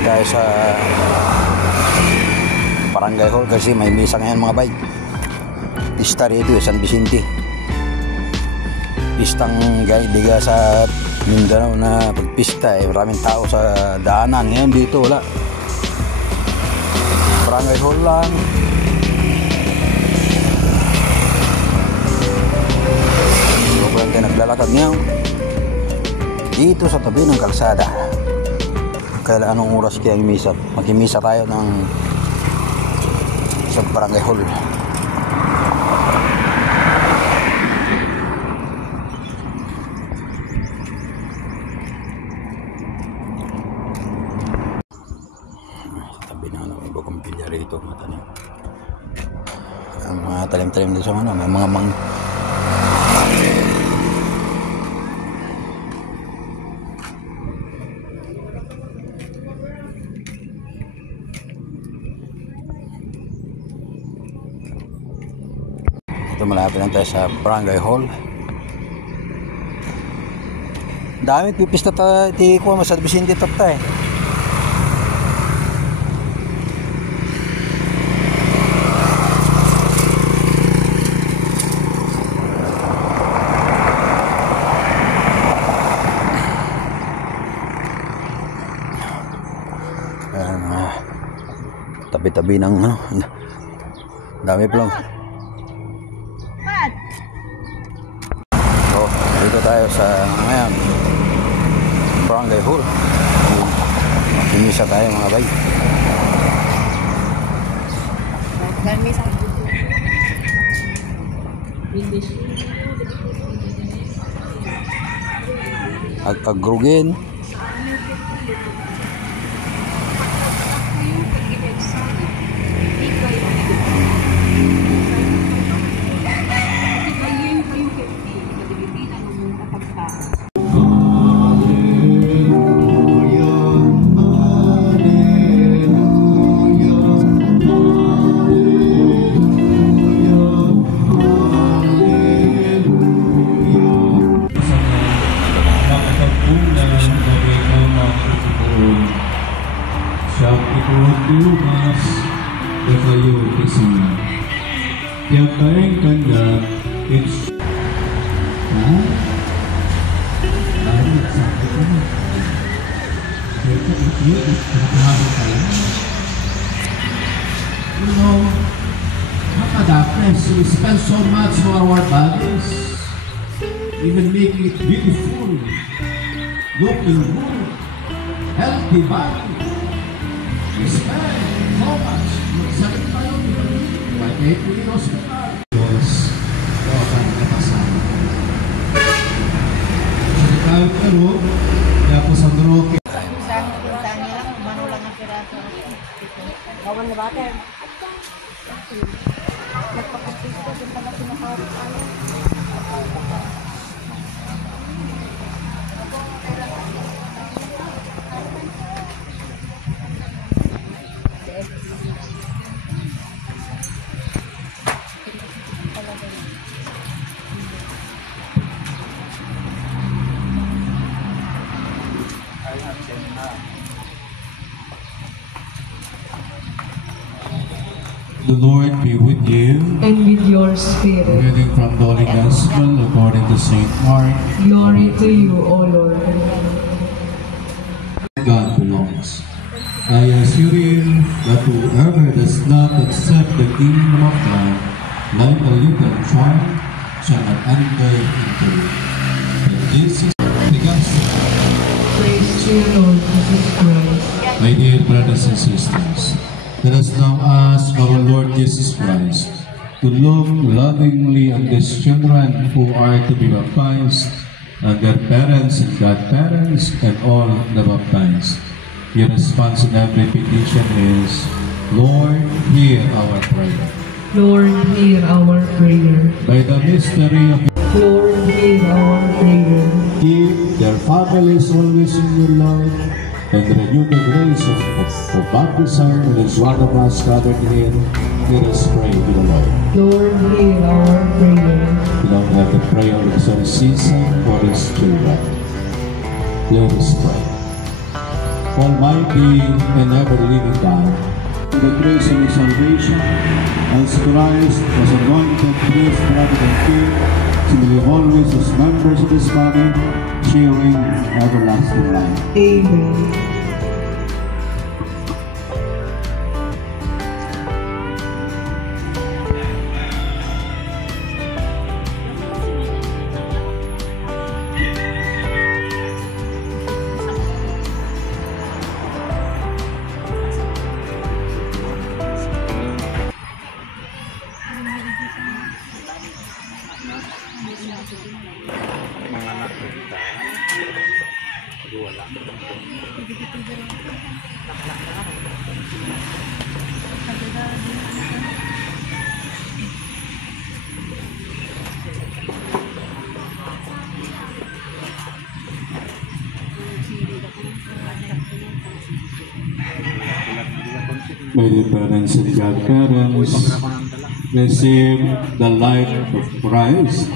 tayo sa Barangay Hall kasi may misa ngayon mga bay. Pista rito San Vicente. Pistang diga sa Mindanao na pagpista maraming tao sa daanan. Ngayon dito wala. Barangay Hall lang. Sobrang tayo naglalakad ngayon dito sa tabi ng kalsada. Kaya anong oras kaya ang misa? Mag-misa tayo sa Barangay Hall. Tabi na may bagong pilya rito. Ang mga talim-talim dito sa may mga malapit lang tayo sa Barangay Hall. Dami pipista tayo kuha sa Vicente tatay. Tabi-tabi ng dami pa lang. Dito tayo sa ngayon Barangay Hall. Misa tayo mga bay. Agrugin. Mas na kayo kasama. Tiyak tayong kanda, it's... Lari, sakit ko na. Kaya ito, nakahapon tayo. You know, makadapes, we spend so much for our bodies. Even making it beautiful, looking good, healthy body. We spend so much. Magsakit tayo, why may puli hospital? Diyos, doon nakasama. Kaya pero, kaya po sa droke. Pinsahan lang, umano lang ang piraso. Bawan na bakit? Nagpapagpisa ko, din pala pinakawag tayo. The Lord be with you. And with your spirit. Reading from the Holy Gospel according to Saint Mark. Glory to you, O Lord. God belongs. I assure you that whoever does not accept the kingdom of God like a little child shall not enter into it. And this is the gospel. Praise to you, Lord Jesus Christ. My dear brothers and sisters, let us now ask our Lord Jesus Christ to look lovingly on these children who are to be baptized, and their parents and godparents, and all the baptized. Your response in every petition is, Lord, hear our prayer. Lord, hear our prayer. By the mystery of Lord, hear our prayer. keep their families always in your love, and renew the grace of baptism with each one of us gathered here. Let us pray to the Lord. Lord, hear our prayer. We now have the prayer of exorcism for His children. Let us pray. O Almighty and ever-living God, the grace of His salvation, as Christ was anointed priest rather than king, so we live always as members of His body, sharing everlasting life. Amen. May the parents and godparents receive the light of Christ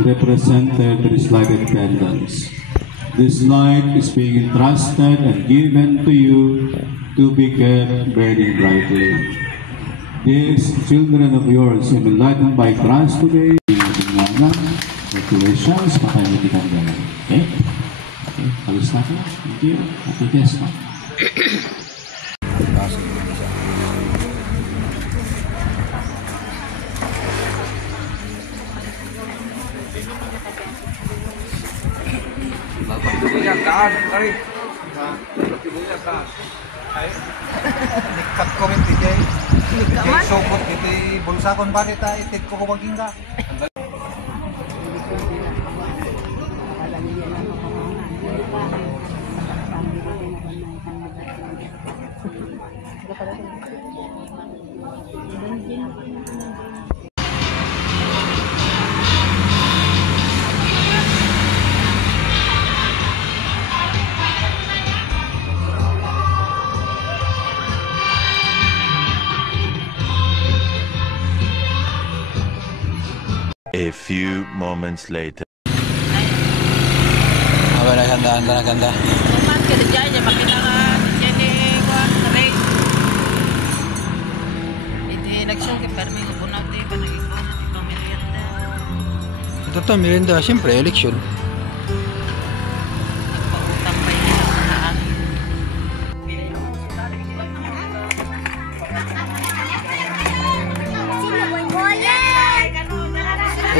represented by His lighted candles. This light is being entrusted and given to you to be kept burning brightly. These children of yours are enlightened by Christ today. Congratulations, patay mo kitang gano'n. Okay? Okay, alis na ko. Thank you. Happy Christmas. Nikat ko rin DJ. DJ sokot iti bulsa kon ba kita itit ko kubaging ka. A few moments later. Wala ganda. Kuman ka dyan, yung makilangan yan eh, kuhan, karay. Hindi, nagsungkip ka naman yung bunaw, di ba, nag-ikaw sa ito, merienda. Ito to, merienda. Siyempre, eleksyon. Nagpautang pa yung isang saan.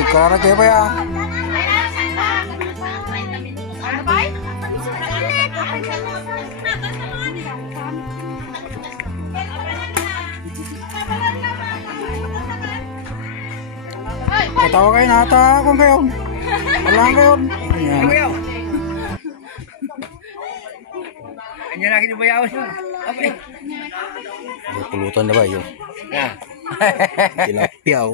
Karara kayo pa ya. Katawa kayo nata kung kayo. Walang kayo. Ayan. Anya lagi ni bayaw. Apa ni? Pulutan na ba yun? Ya. Tilapiaw.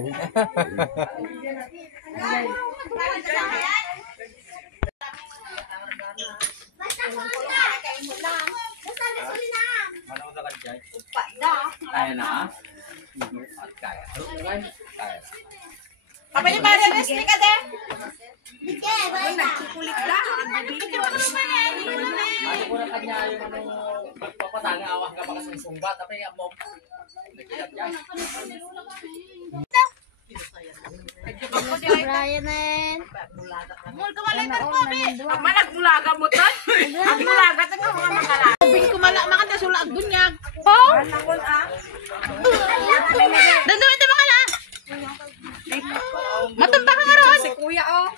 Apa yung parang rest ka de? Nagkukulit na. Ano ko na kanya yung pagpapatanga awak ka baka sa sungba tapi nga mo. Brian. Mul ka malitan po, be. Managmulaga mo tan? Ang mulaga tan nga mga makala. Bing ko mala makanda sulag bunyag. Oh. Dando ito makala. Matumba ka nga ron. Si kuya oh.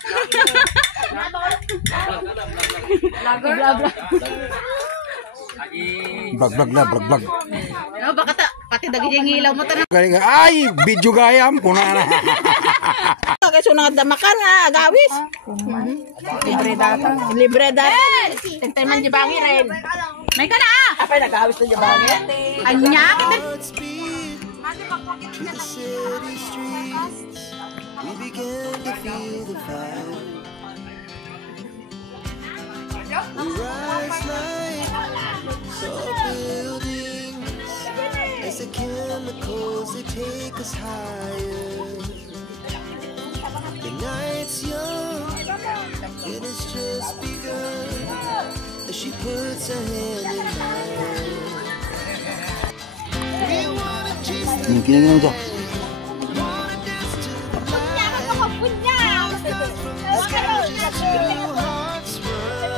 Blag. No, baka ta pati dagi yung ilaw mo tan. Ay, video gayam puna na. Kay sunod damakan nga agawis. Libre data. Tentay man di bangi rin. May ka na. Apa nagawis na yung bangin? Anya kita. To the city streets, we began to feel the fire. We rise like tall buildings as the chemicals they take us higher. The night's young, it has just begun as she puts her hand in mine. Yung kiniginom siya.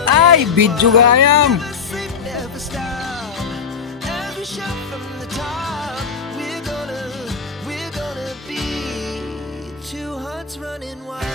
Ay, video gayam! Never stop. Every shot from the top. We're gonna be two hearts running wild.